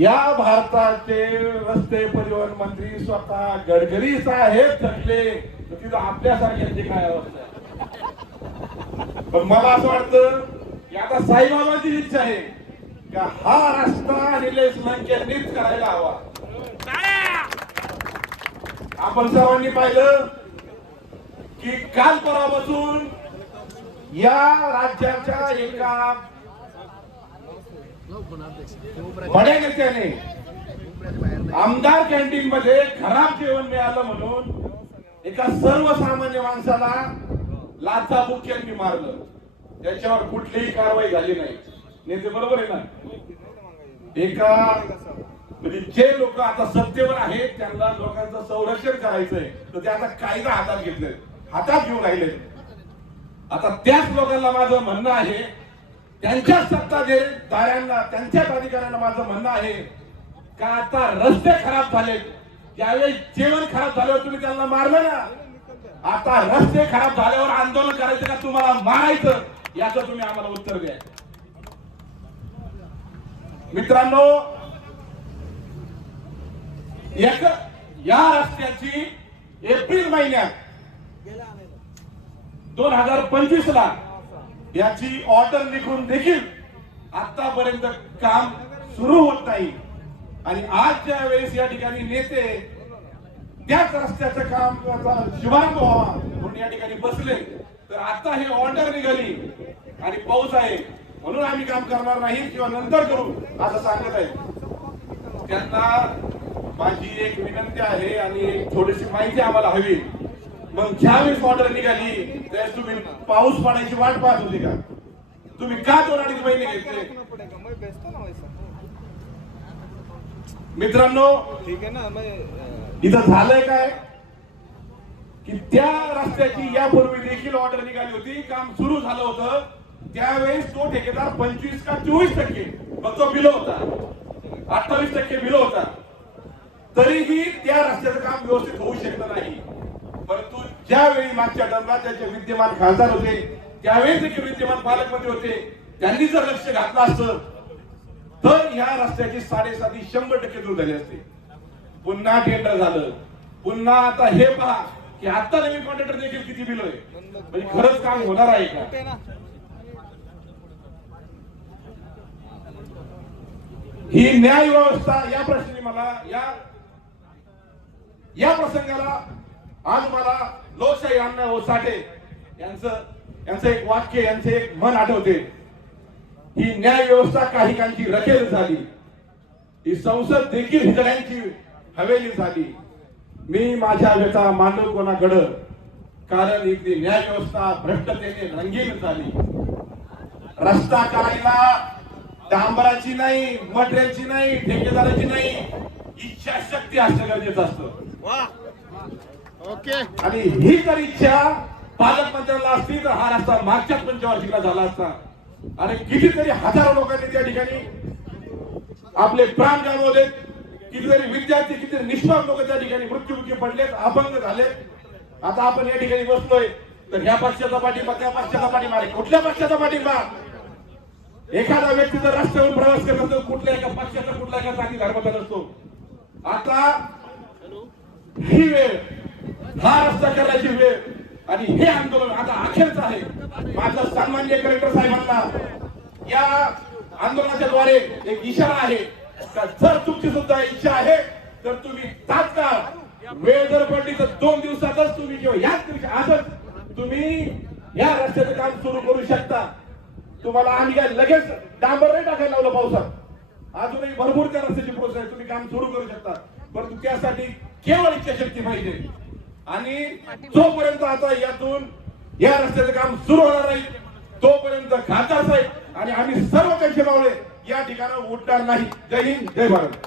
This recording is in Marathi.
या भारताचे रस्ते परिवहन मंत्री स्वतः गडकरी साहेब ठरले. तर तिथं आपल्यासारख्यांची काय अवस्था पण मला असं वाटतं की आता साईबाबाची इच्छा आहे का हा रस्ता निलेश लंकेंनीच करायला हवा. आपण सर्वांनी पाहिलं की काल परापासून या राज्याच्या एका नेत्याने आमदार कॅन्टीन मध्ये खराब जेवण मिळालं म्हणून एका सर्वसामान्य माणसाला लाचा बुक्यांनी मारलं. त्याच्यावर कुठलीही कारवाई झाली नाही. नेते बरोबर आहे ना? एका म्हणजे जे लोक आता सत्तेवर आहेत त्यांना लोकांचं संरक्षण करायचंय तर ते आता कायदा हातात घेतले हातात घेऊन राहिले आता त्याच लोकांना माझं म्हणणं आहे त्यांच्या सत्ताधाऱ्यांना त्यांच्याच अधिकाऱ्यांना माझं म्हणणं आहे का आता रस्ते खराब झाले ज्यावेळी जेवण खराब झाल्यावर तुम्ही त्यांना मारलं ना. आता रस्ते खराब झाल्यावर आंदोलन करायचं का तुम्हाला मारायचं? याचं तुम्ही आम्हाला उत्तर द्या. मित्रांनो एक या रस्त्याची एप्रिल महिन्यात दोन हजार पंचवीस ला याची ऑर्डर निघून देखील आतापर्यंत काम सुरू होत नाही. आणि आज ज्या वेळेस या ठिकाणी नेते त्याच रस्त्याचं काम शुभारंभ व्हावा म्हणून या ठिकाणी बसले तर आता हे ऑर्डर निघाली. आणि पाऊस आहे. म्हणून आम्ही काम करणार नाही किंवा नंतर करू असं सांगत आहे. त्यांना माझी एक विनंती आहे आणि एक थोडीशी माहिती आम्हाला हवी. मग ज्यावेळेस ऑर्डर निघाली त्यावेळेस तुम्ही पाऊस पाण्याची वाट पाहत होती का? तुम्ही का दोन अडीच महिने घेतले? मित्रांनो ठीक आहे ना इथं झालंय काय? की त्या रस्त्याची यापूर्वी देखील ऑर्डर निघाली होती काम सुरू झालं होतं. त्यावेळेस तो ठेकेदार पंचवीस का चोवीस टक्के फक्त बिलो होता. अठ्ठावीस टक्के बिलो होता. तरीही त्या रस्त्याचं काम व्यवस्थित होऊ शकलं नाही. परंतु ज्यावेळी मागच्या टर्मला त्याचे विद्यमान खासदार होते त्यावेळी देखील विद्यमान पालकमंत्री होते त्यांनी जर लक्ष घातलं असतं तर या रस्त्याची साडेसाती शंभर टक्के दूर झाली असते. पुन्हा टेंडर झालं. पुन्हा आता हे पहा की आता नवीन कॉन्ट्रॅक्टर देखील किती बिल आहे? म्हणजे खरंच काम होणार आहे का? ही न्याय व्यवस्था या प्रश्नी मला या या प्रसंगाला आज मला लोकशाही अण्णा ओ साठे यांचं यांचं एक वाक्य यांचं एक मन आठवते. ही न्याय व्यवस्था काहीकांची रखेल झाली. ही संसद देखील हिजड्यांची हवेली झाली. मी माझ्या व्यथा मांडव कोणाकडं? कारण इथली न्याय व्यवस्था भ्रष्टतेने रंगीन झाली. रस्ता करायला डांबराची नाही मटेरियलची नाही ठेकेदाराची नाही. इच्छाशक्ती असणं गरजेचं असतं. ओके. आणि ही जर इच्छा पालकमंत्र्याला असती तर हा रस्ता मागच्याच पंचवार्षिकला झाला असता. आणि कितीतरी हजारो लोकांनी त्या ठिकाणी आपले प्राण गमावले. कितीतरी विद्यार्थी किती निष्पाप लोक त्या ठिकाणी मृत्युमुखी पडलेत अपंग झालेत. आता आपण या ठिकाणी बसलोय. तर ह्या पक्षाचा पाठिंबा त्या पक्षाचा पाठिंबा. आहे कुठल्या पक्षाचा पाठिंबा? एखादा व्यक्ती जर रस्त्यावर प्रवास करत असतो कुठल्या एका पक्षाचा कुठल्या एका जाती धर्माचा नसतो. आता ही वेळ हा रस्ता करण्याची वेळ आणि हे आंदोलन आता अखेरच आहे. माझा सन्मान्य कलेक्टर साहेबांना या आंदोलनाच्या द्वारे एक इशारा आहे. का जर तुमची सुद्धा इच्छा आहे तर तुम्ही तात्काळ वेळ जर पडली तर दोन दिवसातच तुम्ही किंवा याच दिवशी आजच तुम्ही या रस्त्याचं काम सुरू करू शकता. तुम्हाला आम्ही काय लगेच डांबर नाही टाकायला लावलं पावसात? अजूनही भरपूर त्या रस्त्याची प्रोसेस आहे. तुम्ही काम सुरू करू शकता. परंतु त्यासाठी केवळ इच्छाशक्ती पाहिजे. आणि जोपर्यंत आता यातून या रस्त्याचं काम सुरू होणार नाही तोपर्यंत खासदार साहेब आणि आम्ही सर्व त्यांचे पावले या ठिकाणी उठणार नाही. जय हिंद जय भारत.